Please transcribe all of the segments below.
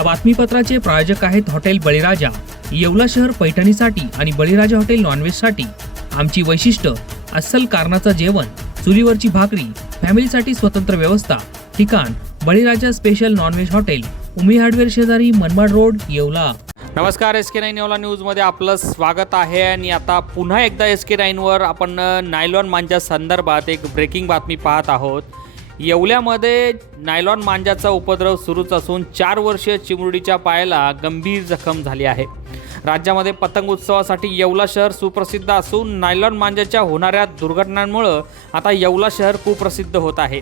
या बातमीपत्राचे प्रायोजक आहेत हॉटेल बळीराजा येवला शहर पैठणीसाठी आणि बळीराजा हॉटेल नॉनव्हेजसाठी. आमची वैशिष्ट्य अस्सल कारणाचं जेवण चुलीवरची भाकरी फॅमिलीसाठी स्वतंत्र व्यवस्था. ठिकाण Baliraja special non veg hotel उमी hardware शेजारी मनमाड रोड येवला. नमस्कार एस के नाईन येवला न्यूजमध्ये आपलं स्वागत आहे आणि आता पुन्हा एकदा एस के नाईनवर आपण नायलॉन मांजा संदर्भात एक ब्रेकिंग बातमी पाहत आहोत. येवल्यामध्ये नायलॉन मांजाचा उपद्रव सुरूच असून चार वर्षीय चिमुरडीच्या पायाला गंभीर जखम झाली आहे. राज्यामध्ये पतंग उत्सवासाठी येवला शहर सुप्रसिद्ध असून नायलॉन मांजाच्या होणाऱ्या दुर्घटनांमुळं आता येवला शहर कुप्रसिद्ध होत आहे.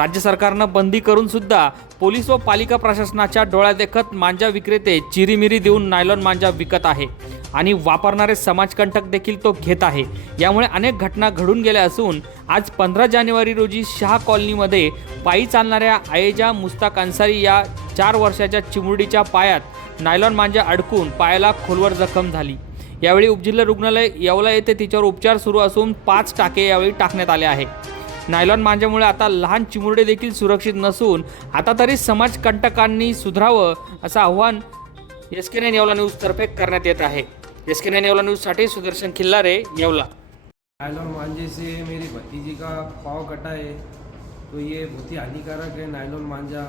राज्य सरकारनं बंदी करून सुद्धा पोलीस व पालिका प्रशासनाच्या डोळ्यादेखत मांजा विक्रेते चिरीमिरी देऊन नायलॉन मांजा विकत आहे आणि वापरणारे समाजकंटक देखील तो घेत आहे. यामुळे अनेक घटना घडून गेल्या असून आज पंधरा जानेवारी रोजी शहा कॉलनीमध्ये पायी चालणाऱ्या आयेजा मुस्ताक अन्सारी या चार वर्षाच्या चिमुरडीच्या पायात नायलॉन मांजा अडकून पायाला खोलवर जखम झाली. यावेळी उपजिल्हा रुग्णालय येवला येथे तिच्यावर उपचार सुरू असून पाच टाके यावेळी टाकण्यात आले आहे नायलॉन मांजामुळे आता लहान चिमुरडे देखील सुरक्षित नसून आता तरी समाजकंटकांनी सुधरावं असं आव्हान एस के नाईन येवला न्यूजतर्फे करण्यात येत आहे. एस के नाईन येवला न्यूजसाठी सुदर्शन खिल्लारे येवला. नायलॉन मांजे से मेरी भतीजी का पाव कटा है तो ये बहुत ही हानिकारक है नायलॉन मांजा।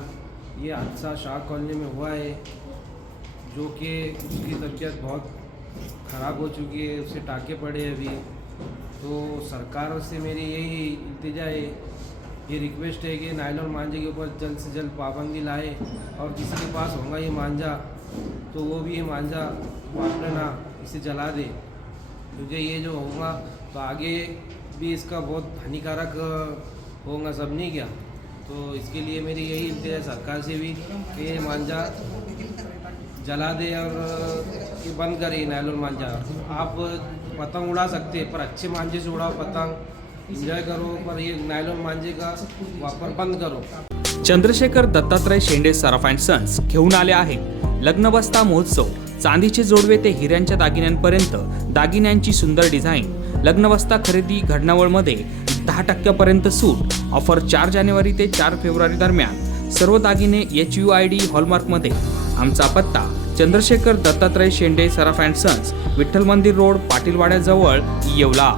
ये हादसा शाह कॉलोनी में हुआ है जो कि उसकी तबीयत बहुत ख़राब हो चुकी है उसे टाके पड़े अभी। तो सरकार से मेरी यही इल्तिजा है, ये रिक्वेस्ट है कि नायलॉन मांझे के ऊपर जल्द से जल्द पाबंदी लाए और किसी के पास होगा ये मांझा तो वो भी ये मांझा वापरे ना, इसे जला दे। क्योंकि ये जो होगा तो आगे भी इसका बहुत हानिकारक होगा, सब नहीं क्या? तो इसके लिए मेरी यही इल्तिजा सरकार से भी कि ये मांझा जला दे और ये बंद करे नायलॉन मांझा। आप पतंग उड़ा सकते हैं पर अच्छे मांझे से उड़ाओ पतंग। इंजॉय करो पर ये नायलॉन मांझे का वापर बंद करो। चंद्रशेखर दत्तात्रय शेंडे सराफ अँड सन्स घेऊन आले आहे लग्नबस्ता महोत्सव चांदीचे जोडवे ते हिऱ्यांच्या दागिन्यांपर्यंत दागिन्यांची सुंदर डिझाईन. लग्नवस्ता खरेदी घडणावळमध्ये दहा टक्क्यापर्यंत सूट. ऑफर चार जानेवारी ते चार फेब्रुवारी दरम्यान. सर्व दागिने एच यू आय डी हॉलमार्कमध्ये आमचा पत्ता Chandrashekhar Dattatray Shende Saraf and sons Vitthal Mandir road पाटीलवाड्याजवळ Yeola.